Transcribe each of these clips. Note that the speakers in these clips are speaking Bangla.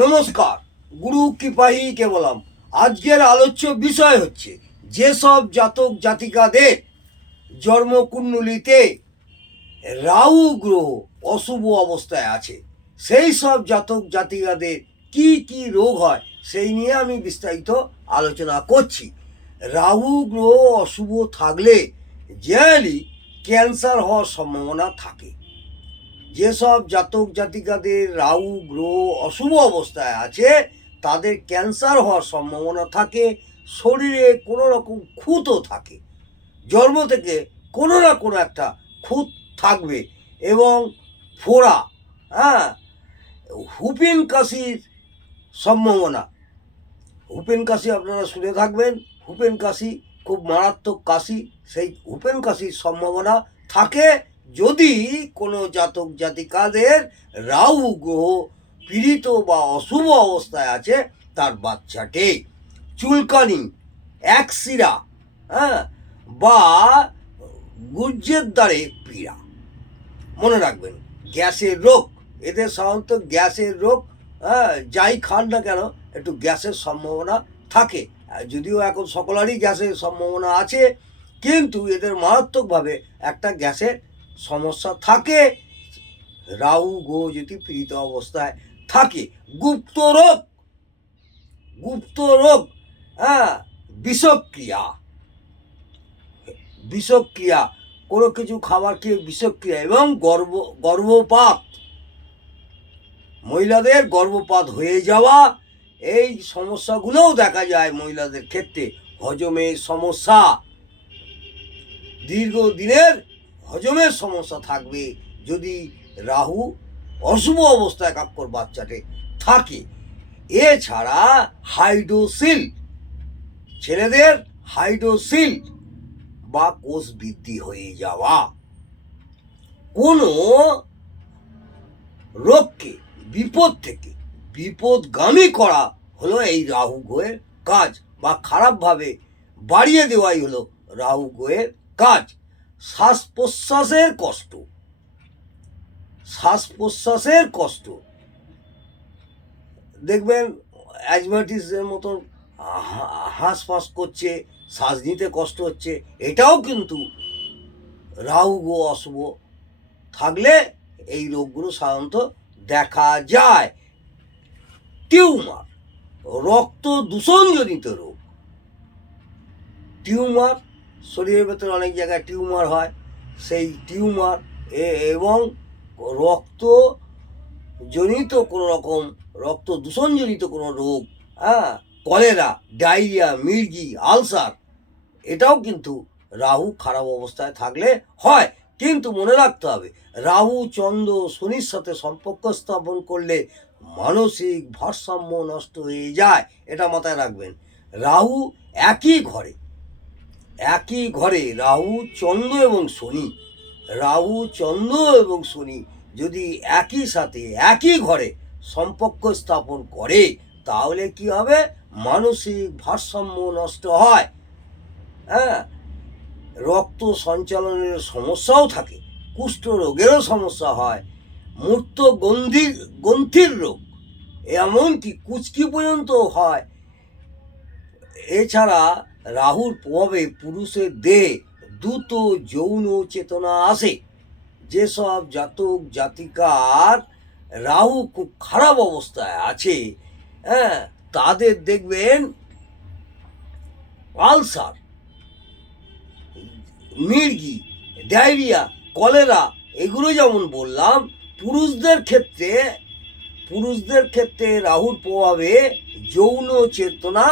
নমস্কার, গুরু কৃপাহি বললাম। আজকের আলোচ্য বিষয় হচ্ছে যেসব জাতক জাতিকাদের জন্মকুণ্ডলিতে রাহু গ্রহ অশুভ অবস্থায় আছে, সেই সব জাতক জাতিকাদের কি কি রোগ হয় সেই নিয়ে আমি বিস্তারিত আলোচনা করছি। রাহু গ্রহ অশুভ থাকলে জেনারেলি ক্যান্সার হওয়ার সম্ভাবনা থাকে। যেসব জাতক জাতিকাদের রাহু গ্রহ অশুভ অবস্থায় আছে তাদের ক্যান্সার হওয়ার সম্ভাবনা থাকে। শরীরে কোনো রকম খুঁতও থাকে, জন্ম থেকে কোনো না কোনো একটা খুঁত থাকবে এবং ফোড়া, হুপিন কাশির সম্ভাবনা। হুপেন কাশি আপনারা শুনে থাকবেন, হুপেন কাশি খুব মারাত্মক কাশি, সেই হুপেন কাশির সম্ভাবনা থাকে যদি কোনো জাতক জাতিকাদের রাহু গ্রহ পীড়িত বা অশুভ অবস্থায় আছে তার বাচ্চাটি। চুলকানি, একশিরা, বা গুর্জের দ্বারে পীড়া। মনে রাখবেন, গ্যাসের রোগ, এদের সাধারণত গ্যাসের রোগ, যাই খান না কেন একটু গ্যাসের সম্ভাবনা থাকে। যদিও এখন সকলেরই গ্যাসের সম্ভাবনা আছে, কিন্তু এদের মারাত্মকভাবে একটা গ্যাসের সমস্যা থাকে রাহু গ্রহ যদি পীড়িত অবস্থায় থাকে। গুপ্ত রোগ, বিষক্রিয়া, কোনো কিছু খাবার খেয়ে বিষক্রিয়া এবং গর্ভপাত, মহিলাদের গর্ভপাত হয়ে যাওয়া, এই সমস্যাগুলোও দেখা যায় মহিলাদের ক্ষেত্রে। হজমের সমস্যা, দীর্ঘদিনের হজমের সমস্যা থাকবে যদি রাহু অশুভ অবস্থায় কাপড় বাচ্চাতে থাকে। এছাড়া হাইড্রোসিল, ছেলেদের হাইড্রোসিল বা কোষ বৃদ্ধি হয়ে যাওয়া, কোনো রোগকে বিপদ থেকে বিপদগামী করা হলো এই রাহু গ্রহের কাজ, বা খারাপভাবে বাড়িয়ে দেওয়াই হলো রাহু গ্রহের কাজ। শ্বাস প্রশ্বাসের কষ্ট দেখবেন অ্যাজমাটিসের মতন হাঁসফাঁস করছে, শ্বাস নিতে কষ্ট হচ্ছে, এটাও কিন্তু রাহু গ্রহ অশুভ থাকলে এই রোগগুলো সাধারণত দেখা যায়। টিউমার, রক্ত দূষণজনিত রোগ, টিউমার, শরীরের ভেতরে অনেক জায়গায় টিউমার হয়, সেই টিউমার এবং রক্তজনিত কোনো রকম রক্ত দূষণজনিত কোনো রোগ, কলেরা, ডায়রিয়া, মির্গি, আলসার, এটাও কিন্তু রাহু খারাপ অবস্থায় থাকলে হয়। কিন্তু মনে রাখতে হবে, রাহু চন্দ্র শনির সাথে সম্পর্ক স্থাপন করলে মানসিক ভারসাম্য নষ্ট হয়ে যায়, এটা মাথায় রাখবেন। রাহু একই ঘরে রাহু চন্দ্র এবং শনি যদি একই সাথে একই ঘরে সম্পর্ক স্থাপন করে তাহলে কি হবে, মানসিক ভারসাম্য নষ্ট হয়, রক্ত সঞ্চালনের সমস্যাও থাকে, কুষ্ঠ রোগেরও সমস্যা হয়, মূর্ত গ্রন্থির রোগ, এমনকি কুচকি পর্যন্ত হয়। এছাড়া রাহুর প্রভাবে পুরুষের দেহে দ্রুত যৌন চেতনা আসে। যেসব জাতক জাতিকার রাহু খুব খারাপ অবস্থায় আছে, তাদের দেখবেন আলসার, মির্গি, ডায়রিয়া, কলেরা, এগুলো যেমন বললাম। পুরুষদের ক্ষেত্রে রাহুর প্রভাবে যৌন চেতনা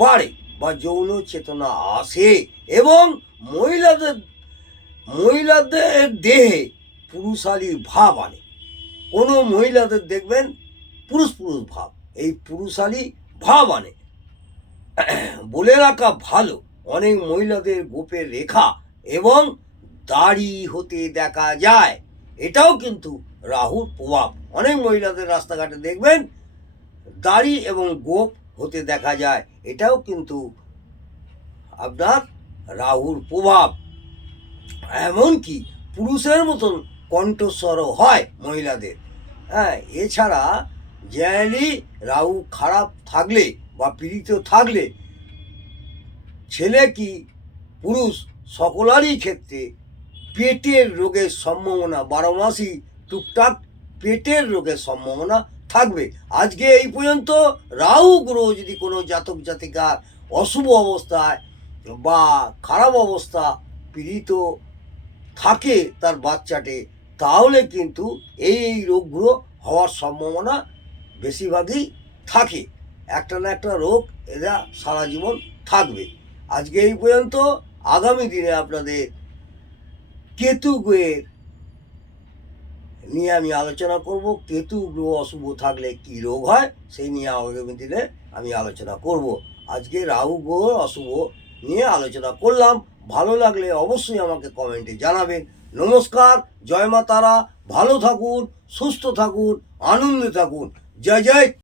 বাড়ে বা যৌন চেতনা আসে, এবং মহিলাদের দেহে পুরুষালী ভাব আনে। কোনো মহিলাদের দেখবেন পুরুষ ভাব, এই পুরুষালী ভাব আনে। বলে রাখা ভালো, অনেক মহিলাদের গোপের রেখা এবং দাড়ি হতে দেখা যায়, এটাও কিন্তু রাহুর প্রভাব। অনেক মহিলাদের রাস্তাঘাটে দেখবেন দাড়ি এবং গোপ হতে দেখা যায়, এটাও কিন্তু আপনার রাহুর প্রভাব। এমনকি পুরুষের মতন কণ্ঠস্বরও হয় মহিলাদের। এছাড়া জেনারেলি রাহু খারাপ থাকলে বা পীড়িত থাকলে ছেলে কি পুরুষ সকলেরই ক্ষেত্রে পেটের রোগের সম্ভাবনা 12 মাসই টুকটাক পেটের রোগের সম্ভাবনা থাকবে। আজকে এই পর্যন্ত রাহু গ্রহ যদি কোনো জাতক জাতিকার অশুভ অবস্থায় বা খারাপ অবস্থা পীড়িত থাকে তার বাচ্চাটে, তাহলে কিন্তু এই রোগগুলো হওয়ার সম্ভাবনা বেশিরভাগই থাকে। একটা না একটা রোগ এরা সারা জীবন থাকবে। আজকে এই পর্যন্ত। আগামী দিনে আপনাদের কেতু গ্রহের নিয়ে আমি আলোচনা করব। কেতু গ্রহ অশুভ থাকলে কি রোগ হয় সেই নিয়ে আগামী দিনে আমি আলোচনা করব। আজকে রাহু গ্রহ অশুভ নিয়ে আলোচনা করলাম। ভালো লাগলে অবশ্যই আমাকে কমেন্টে জানাবেন। নমস্কার, জয় মা তারা। ভালো থাকুন, সুস্থ থাকুন, আনন্দে থাকুন। জয় জয়।